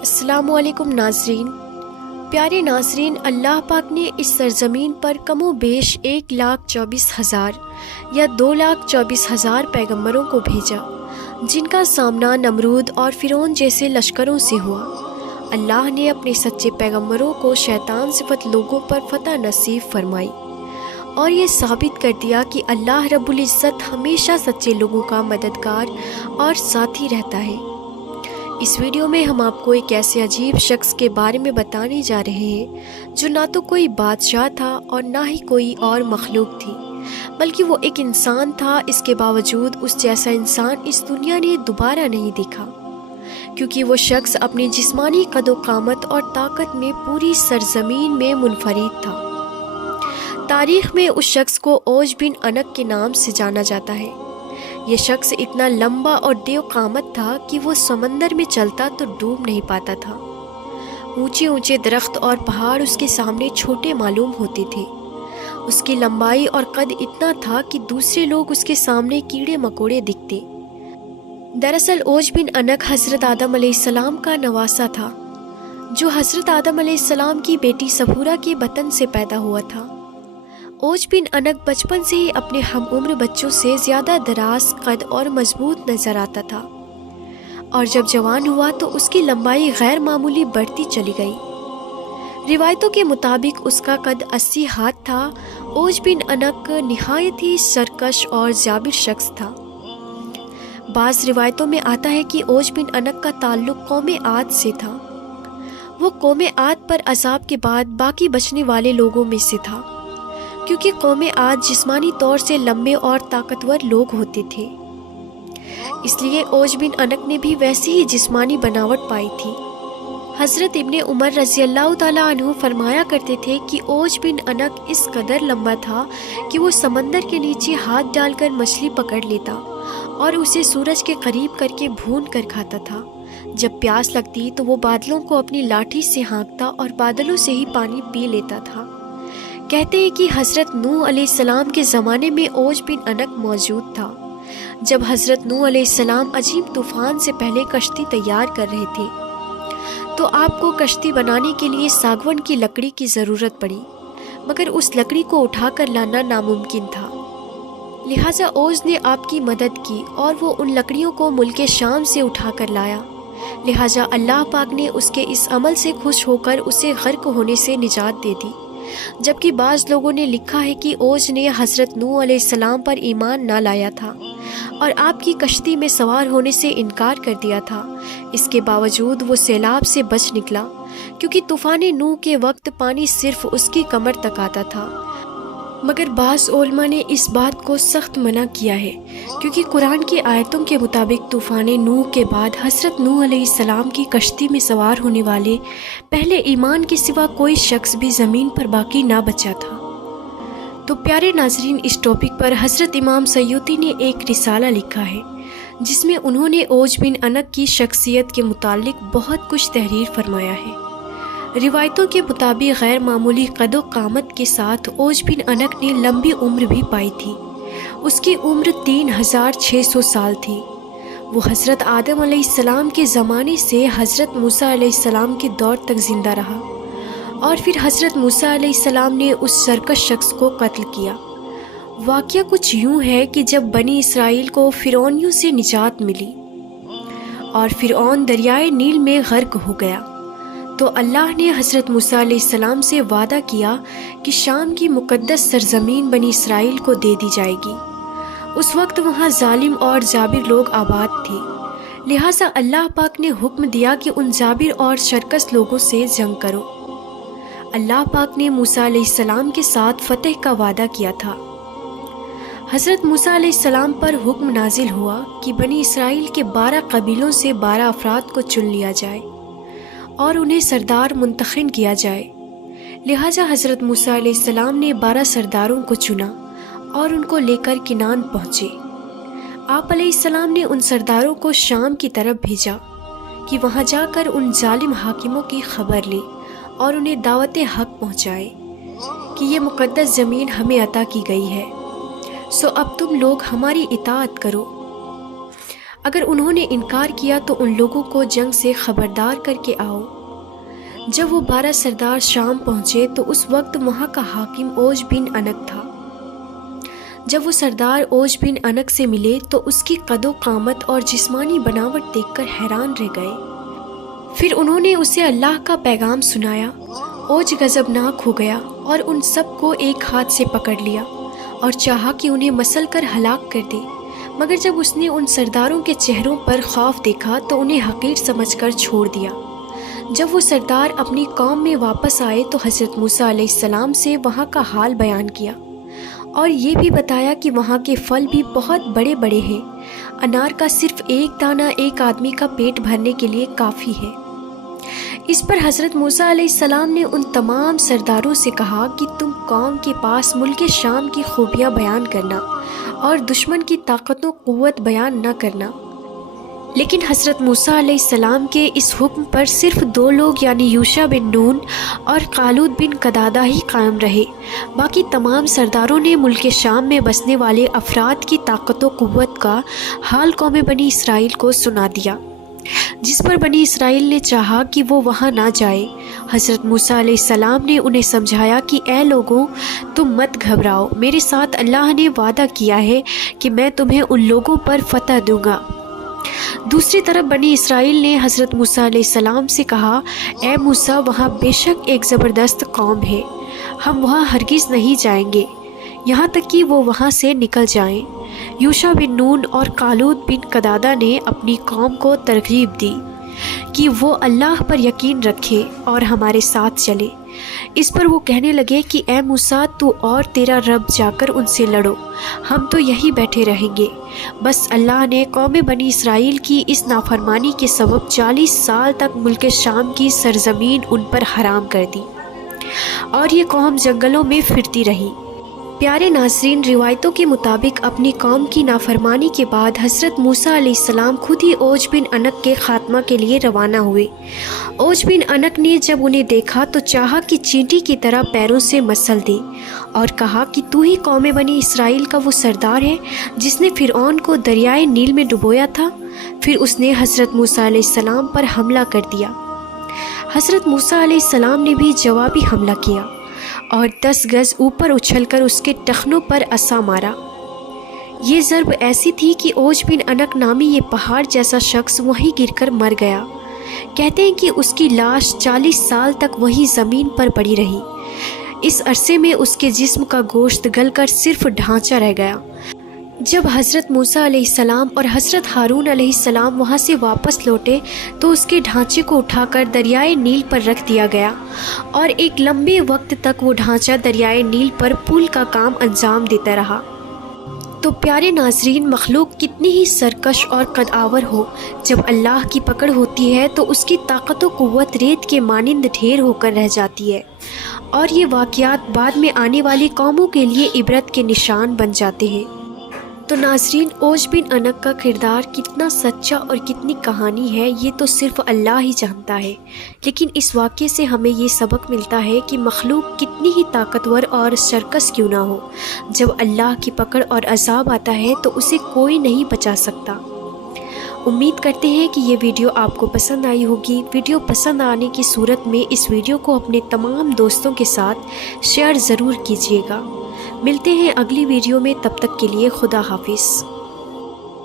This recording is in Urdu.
السلام علیکم ناظرین۔ پیارے ناظرین، اللہ پاک نے اس سرزمین پر کم و بیش 1,24,000 یا 2,24,000 پیغمبروں کو بھیجا، جن کا سامنا نمرود اور فرعون جیسے لشکروں سے ہوا۔ اللہ نے اپنے سچے پیغمبروں کو شیطان صفت لوگوں پر فتح نصیب فرمائی اور یہ ثابت کر دیا کہ اللہ رب العزت ہمیشہ سچے لوگوں کا مددگار اور ساتھی رہتا ہے۔ اس ویڈیو میں ہم آپ کو ایک ایسے عجیب شخص کے بارے میں بتانے جا رہے ہیں جو نہ تو کوئی بادشاہ تھا اور نہ ہی کوئی اور مخلوق تھی، بلکہ وہ ایک انسان تھا۔ اس کے باوجود اس جیسا انسان اس دنیا نے دوبارہ نہیں دیکھا، کیونکہ وہ شخص اپنی جسمانی قد و قامت اور طاقت میں پوری سرزمین میں منفرد تھا۔ تاریخ میں اس شخص کو اوج بن عنق کے نام سے جانا جاتا ہے۔ یہ شخص اتنا لمبا اور دیو قامت تھا کہ وہ سمندر میں چلتا تو ڈوب نہیں پاتا تھا۔ اونچے اونچے درخت اور پہاڑ اس کے سامنے چھوٹے معلوم ہوتے تھے۔ اس کی لمبائی اور قد اتنا تھا کہ دوسرے لوگ اس کے سامنے کیڑے مکوڑے دکھتے۔ دراصل اوج بن عنق حضرت آدم علیہ السلام کا نواسہ تھا، جو حضرت آدم علیہ السلام کی بیٹی سفورہ کے بطن سے پیدا ہوا تھا۔ اوج بن عنق بچپن سے ہی اپنے ہم عمر بچوں سے زیادہ دراز قد اور مضبوط نظر آتا تھا، اور جب جوان ہوا تو اس کی لمبائی غیر معمولی بڑھتی چلی گئی۔ روایتوں کے مطابق اس کا قد 80 ہاتھ تھا۔ اوج بن عنق نہایت ہی سرکش اور جابر شخص تھا۔ بعض روایتوں میں آتا ہے کہ اوج بن عنق کا تعلق قوم عاد سے تھا۔ وہ قوم عاد پر عذاب کے بعد باقی بچنے والے لوگوں میں سے تھا، کیونکہ قوم عاد جسمانی طور سے لمبے اور طاقتور لوگ ہوتے تھے، اس لیے اوج بن عنق نے بھی ویسی ہی جسمانی بناوٹ پائی تھی۔ حضرت ابن عمر رضی اللہ تعالیٰ عنہ فرمایا کرتے تھے کہ اوج بن عنق اس قدر لمبا تھا کہ وہ سمندر کے نیچے ہاتھ ڈال کر مچھلی پکڑ لیتا اور اسے سورج کے قریب کر کے بھون کر کھاتا تھا۔ جب پیاس لگتی تو وہ بادلوں کو اپنی لاٹھی سے ہانکتا اور بادلوں سے ہی پانی پی لیتا تھا۔ کہتے ہیں کہ حضرت نوح علیہ السلام کے زمانے میں اوج بن عنق موجود تھا، جب حضرت نوح علیہ السلام عظیم طوفان سے پہلے کشتی تیار کر رہے تھے تو آپ کو کشتی بنانے کے لیے ساگون کی لکڑی کی ضرورت پڑی، مگر اس لکڑی کو اٹھا کر لانا ناممکن تھا۔ لہٰذا اوج نے آپ کی مدد کی اور وہ ان لکڑیوں کو ملک شام سے اٹھا کر لایا۔ لہٰذا اللہ پاک نے اس کے اس عمل سے خوش ہو کر اسے غرق ہونے سے نجات دے دی، جبکہ بعض لوگوں نے لکھا ہے کہ اوج نے حضرت نوح علیہ السلام پر ایمان نہ لایا تھا اور آپ کی کشتی میں سوار ہونے سے انکار کر دیا تھا۔ اس کے باوجود وہ سیلاب سے بچ نکلا، کیونکہ طوفان نوح کے وقت پانی صرف اس کی کمر تک آتا تھا۔ مگر بعض علماء نے اس بات کو سخت منع کیا ہے، کیونکہ قرآن کی آیتوں کے مطابق طوفان نوح کے بعد حضرت نوح علیہ السلام کی کشتی میں سوار ہونے والے پہلے ایمان کے سوا کوئی شخص بھی زمین پر باقی نہ بچا تھا۔ تو پیارے ناظرین، اس ٹاپک پر حضرت امام سیوطی نے ایک رسالہ لکھا ہے، جس میں انہوں نے اوج بن عنق کی شخصیت کے متعلق بہت کچھ تحریر فرمایا ہے۔ روایتوں کے مطابق غیر معمولی قد و قامت کے ساتھ اوج بن عنق نے لمبی عمر بھی پائی تھی۔ اس کی عمر 3600 سال تھی۔ وہ حضرت آدم علیہ السلام کے زمانے سے حضرت موسیٰ علیہ السلام کے دور تک زندہ رہا، اور پھر حضرت موسیٰ علیہ السلام نے اس سرکش شخص کو قتل کیا۔ واقعہ کچھ یوں ہے کہ جب بنی اسرائیل کو فرعونیوں سے نجات ملی اور فرعون دریائے نیل میں غرق ہو گیا، تو اللہ نے حضرت موسیٰ علیہ السلام سے وعدہ کیا کہ شام کی مقدس سرزمین بنی اسرائیل کو دے دی جائے گی۔ اس وقت وہاں ظالم اور جابر لوگ آباد تھے، لہٰذا اللہ پاک نے حکم دیا کہ ان جابر اور شرکس لوگوں سے جنگ کرو۔ اللہ پاک نے موسیٰ علیہ السلام کے ساتھ فتح کا وعدہ کیا تھا۔ حضرت موسیٰ علیہ السلام پر حکم نازل ہوا کہ بنی اسرائیل کے 12 قبیلوں سے 12 افراد کو چن لیا جائے اور انہیں سردار منتخب کیا جائے۔ لہٰذا حضرت موسیٰ علیہ السلام نے 12 سرداروں کو چنا اور ان کو لے کر کنعان پہنچے۔ آپ علیہ السلام نے ان سرداروں کو شام کی طرف بھیجا کہ وہاں جا کر ان ظالم حاکموں کی خبر لے اور انہیں دعوت حق پہنچائے کہ یہ مقدس زمین ہمیں عطا کی گئی ہے، سو اب تم لوگ ہماری اطاعت کرو۔ اگر انہوں نے انکار کیا تو ان لوگوں کو جنگ سے خبردار کر کے آؤ۔ جب وہ 12 سردار شام پہنچے تو اس وقت وہاں کا حاکم اوج بن انک تھا۔ جب وہ سردار اوج بن انک سے ملے تو اس کی قد و قامت اور جسمانی بناوٹ دیکھ کر حیران رہ گئے۔ پھر انہوں نے اسے اللہ کا پیغام سنایا۔ اوج غضبناک ہو گیا اور ان سب کو ایک ہاتھ سے پکڑ لیا اور چاہا کہ انہیں مسل کر ہلاک کر دے، مگر جب اس نے ان سرداروں کے چہروں پر خوف دیکھا تو انہیں حقیر سمجھ کر چھوڑ دیا۔ جب وہ سردار اپنی قوم میں واپس آئے تو حضرت موسیٰ علیہ السلام سے وہاں کا حال بیان کیا اور یہ بھی بتایا کہ وہاں کے پھل بھی بہت بڑے بڑے ہیں۔ انار کا صرف ایک دانہ ایک آدمی کا پیٹ بھرنے کے لیے کافی ہے۔ اس پر حضرت موسیٰ علیہ السلام نے ان تمام سرداروں سے کہا کہ تم قوم کے پاس ملک شام کی خوبیاں بیان کرنا اور دشمن کی طاقت و قوت بیان نہ کرنا۔ لیکن حضرت موسیٰ علیہ السلام کے اس حکم پر صرف 2 لوگ یعنی یوشع بن نون اور قالود بن قدادہ ہی قائم رہے۔ باقی تمام سرداروں نے ملک شام میں بسنے والے افراد کی طاقت و قوت کا حال قوم بنی اسرائیل کو سنا دیا، جس پر بنی اسرائیل نے چاہا کہ وہ وہاں نہ جائے۔ حضرت موسیٰ علیہ السلام نے انہیں سمجھایا کہ اے لوگوں، تم مت گھبراؤ، میرے ساتھ اللہ نے وعدہ کیا ہے کہ میں تمہیں ان لوگوں پر فتح دوں گا۔ دوسری طرف بنی اسرائیل نے حضرت موسیٰ علیہ السلام سے کہا، اے موسیٰ، وہاں بے شک ایک زبردست قوم ہے، ہم وہاں ہرگز نہیں جائیں گے یہاں تک کہ وہ وہاں سے نکل جائیں۔ یوشع بن نون اور قالود بن قدادہ نے اپنی قوم کو ترغیب دی کہ وہ اللہ پر یقین رکھے اور ہمارے ساتھ چلے۔ اس پر وہ کہنے لگے کہ اے موسیٰ، تو اور تیرا رب جا کر ان سے لڑو، ہم تو یہی بیٹھے رہیں گے۔ بس اللہ نے قوم بنی اسرائیل کی اس نافرمانی کے سبب 40 سال تک ملک شام کی سرزمین ان پر حرام کر دی اور یہ قوم جنگلوں میں پھرتی رہی۔ پیارے ناظرین، روایتوں کے مطابق اپنی قوم کی نافرمانی کے بعد حضرت موسیٰ علیہ السلام خود ہی اوج بن انک کے خاتمہ کے لیے روانہ ہوئے۔ اوج بن انک نے جب انہیں دیکھا تو چاہا کہ چینٹی کی طرح پیروں سے مسل دے اور کہا کہ تو ہی قوم بنی اسرائیل کا وہ سردار ہے جس نے فرعون کو دریائے نیل میں ڈبویا تھا۔ پھر اس نے حضرت موسیٰ علیہ السلام پر حملہ کر دیا۔ حضرت موسیٰ علیہ السلام نے بھی جوابی حملہ کیا اور 10 گز اوپر اچھل کر اس کے ٹخنوں پر عصا مارا۔ یہ ضرب ایسی تھی کہ اوج بن انک نامی یہ پہاڑ جیسا شخص وہیں گر کر مر گیا۔ کہتے ہیں کہ اس کی لاش 40 سال تک وہیں زمین پر پڑی رہی۔ اس عرصے میں اس کے جسم کا گوشت گل کر صرف ڈھانچہ رہ گیا۔ جب حضرت موسیٰ علیہ السلام اور حضرت ہارون علیہ السلام وہاں سے واپس لوٹے تو اس کے ڈھانچے کو اٹھا کر دریائے نیل پر رکھ دیا گیا اور ایک لمبے وقت تک وہ ڈھانچہ دریائے نیل پر پل کا کام انجام دیتا رہا۔ تو پیارے ناظرین، مخلوق کتنی ہی سرکش اور قدآور ہو، جب اللہ کی پکڑ ہوتی ہے تو اس کی طاقت و قوت ریت کے مانند ڈھیر ہو کر رہ جاتی ہے، اور یہ واقعات بعد میں آنے والی قوموں کے لیے عبرت کے نشان بن جاتے ہیں۔ تو ناظرین، اوج بن انک کا کردار کتنا سچا اور کتنی کہانی ہے یہ تو صرف اللہ ہی جانتا ہے، لیکن اس واقعے سے ہمیں یہ سبق ملتا ہے کہ مخلوق کتنی ہی طاقتور اور سرکش کیوں نہ ہو، جب اللہ کی پکڑ اور عذاب آتا ہے تو اسے کوئی نہیں بچا سکتا۔ امید کرتے ہیں کہ یہ ویڈیو آپ کو پسند آئی ہوگی۔ ویڈیو پسند آنے کی صورت میں اس ویڈیو کو اپنے تمام دوستوں کے ساتھ شیئر ضرور کیجیے گا۔ ملتے ہیں اگلی ویڈیو میں، تب تک کے لیے خدا حافظ۔